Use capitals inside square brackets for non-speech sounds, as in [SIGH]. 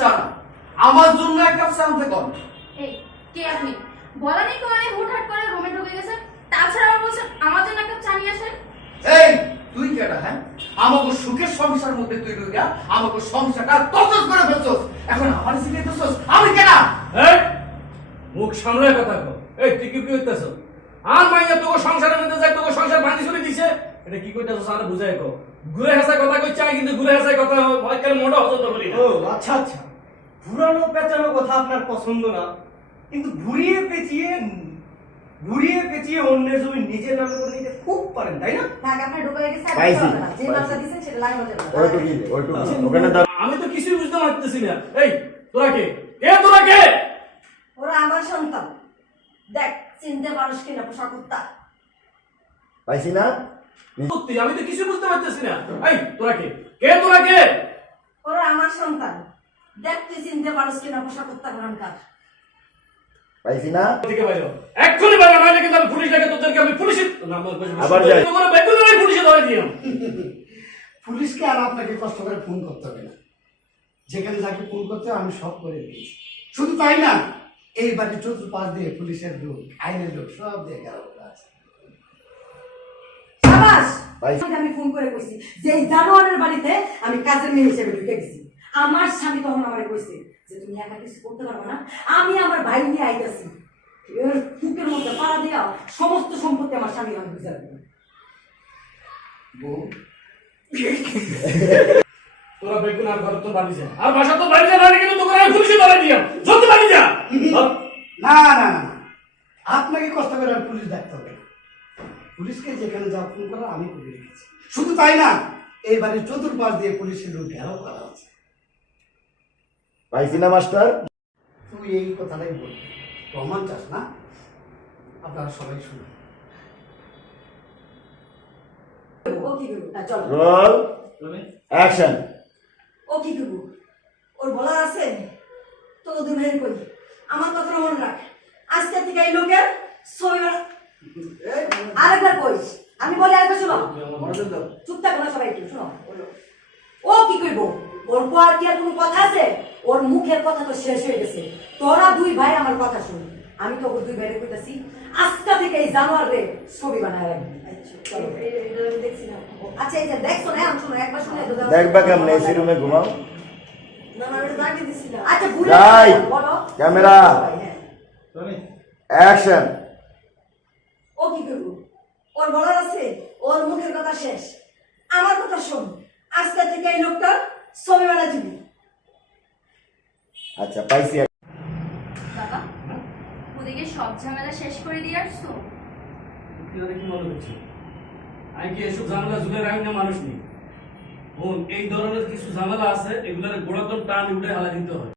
চা না। আমার জন্য এক কাপ চা আনতে কর। এই কে আপনি? বলেনি করে হুটহাট করে রুমে ঢুকে গেছেন? তাছাড়া আবার বলছেন আমার জন্য একটা চা নিয়ে আসেন? এই তুই কেডা হ্যাঁ? আমাকে সুখের সংসার মধ্যে তুই ঢুকা আমাকে সংসারটা ততস করে ফেলছস। এখন আমার শিখাইতেছস আমি কেডা এই মুখ সামলায় কথা কও। এই তুই কি কইতেছ আর মাইয়া তোকে সংসারের মধ্যে যাই তোকে সংসার ভাঙি চলে দিছে? এটা কি কইতেছ সারা বুঝাই কও। ঘুরে হাসা কথা কইছ আমি কিন্তু ঘুরে হাসা কথা হয় কেন মোটা করি না। ও আচ্ছা আচ্ছা। ঘুরানো পেঁচানো কথা আপনার পছন্দ না কিন্তু ঘুরিয়ে পেঁচিয়ে ঘুরিয়ে পেঁচিয়ে অন্যের জমি নিজের নামে করে নিতে খুব পারেন তাই না? থাক আপনার ঢুকে গেছে পাইছি। যে মাছটা দিছেন সেটা লাগানো যাবে না। ওইটুকি ওইটুকি। ওখানে দাঁড়া। আমি তো কিছুই বুঝতে পারতেছি না। এই তোরা কে? কে তোরা কে? ওরা আমার সন্তান। দেখ চিনতে পারস কিনা পোশাক কুত্তা। পাইছি না? আমি তো কিছু বুঝতে পারতেছি না। এই তোরা কে? কে তোরা কে? ওরা আমার সন্তান। দেখ তুই চিনতে পারস কিনা পোশাক গ্রহণকার পাইছি না? বাইরে। এক্ষুনি বাইরে কিন্তু আমি পুলিশ ডাকে তোদেরকে আমি পুলিশে আবার যাই। তোমার বেগুনের পুলিশে ধরে দিলাম পুলিশকে আর আপনাকে কষ্ট করে ফোন করতে হবে না। যেখানে যাকে ফোন করতে হবে আমি সব করে দিয়েছি। শুধু তাই না এই বাড়ির চতুর্পাশ দিয়ে পুলিশের লোক আইনের লোক সব দিয়ে গেল। আমি ফোন করে কইছি যে এই জানোয়ারের বাড়িতে আমি কাজের মেয়ে হিসেবে ঢুকে গেছি। আমার স্বামী তখন আমারে কইছে যে তুমি একা কিছু করতে পারবে না। আমি আমার ভাই নিয়ে আইতাছি। এর মধ্যে পাড়া দিয়া সমস্ত সম্পত্তি আমার স্বামী আমি [LAUGHS] তোরা বেগুন আর ঘর তো বাড়ি যা। আর বাসা তো বাড়ি যা কিন্তু তোকে আমি পুলিশে ধরে দিলাম। জলদি বাড়ি যা। না না না। আপনাকে কষ্ট করে পুলিশ ডাকতে হবে পুলিশকে যেখানে যা ফোন করা আমি করে রেখেছি শুধু তাই না এই বাড়ির চতুর্পাশ দিয়ে পুলিশের লোক ঘেরাও করা আছে পাইছি না মাস্টার। তুই এই কথাটাই বলবি। প্রমাণ চাস না? আপনারা সবাই শুনুন। ও কি করব না চলো। রোল। অ্যাকশন। ও কি করব ওর বলার আছে? তো ওদের ভাই কই? আমার কথা মনে রাখ। আজকে থেকে এই লোকের ছবি কইস আমি বলি আরেকবার শোনো। চুপ থাকো না সবাই একটু শোনো ও কি কইব? ওর পর আর কি আর কোনো কথা আছে? ওর মুখের কথা তো শেষ হয়ে গেছে। তোরা দুই ভাই আমার কথা শুন। আমি তো ওর দুই ভাইরে কইতাছি আজকা থেকে এই জানোয়ার রে ছবি বানায় রাখবি। আমি। আচ্ছা এই যে দেখছ না? এখন শোনো একবার শুনে তো দাও। দেখবা কেমনে? এসি রুমে ঘুমাও। আচ্ছা। ক্যামেরা। অ্যাকশন ওর বলার আছে ওর মুখের কথা শেষ। আমার কথা শোন আজকে থেকে এই লোকটা ছবি বানা দিবি আচ্ছা পাইছি বাবা ওদিকে সব ঝামেলা শেষ করে দিয়ে আসছো? কি মনে হচ্ছে আমি কি এসব ঝামেলা জুড়ে রাখি না মানুষ নেই বোন এই ধরনের কিছু ঝামেলা আছে এগুলোর গোড়াতন টান উঠে হালা দিতে হয়।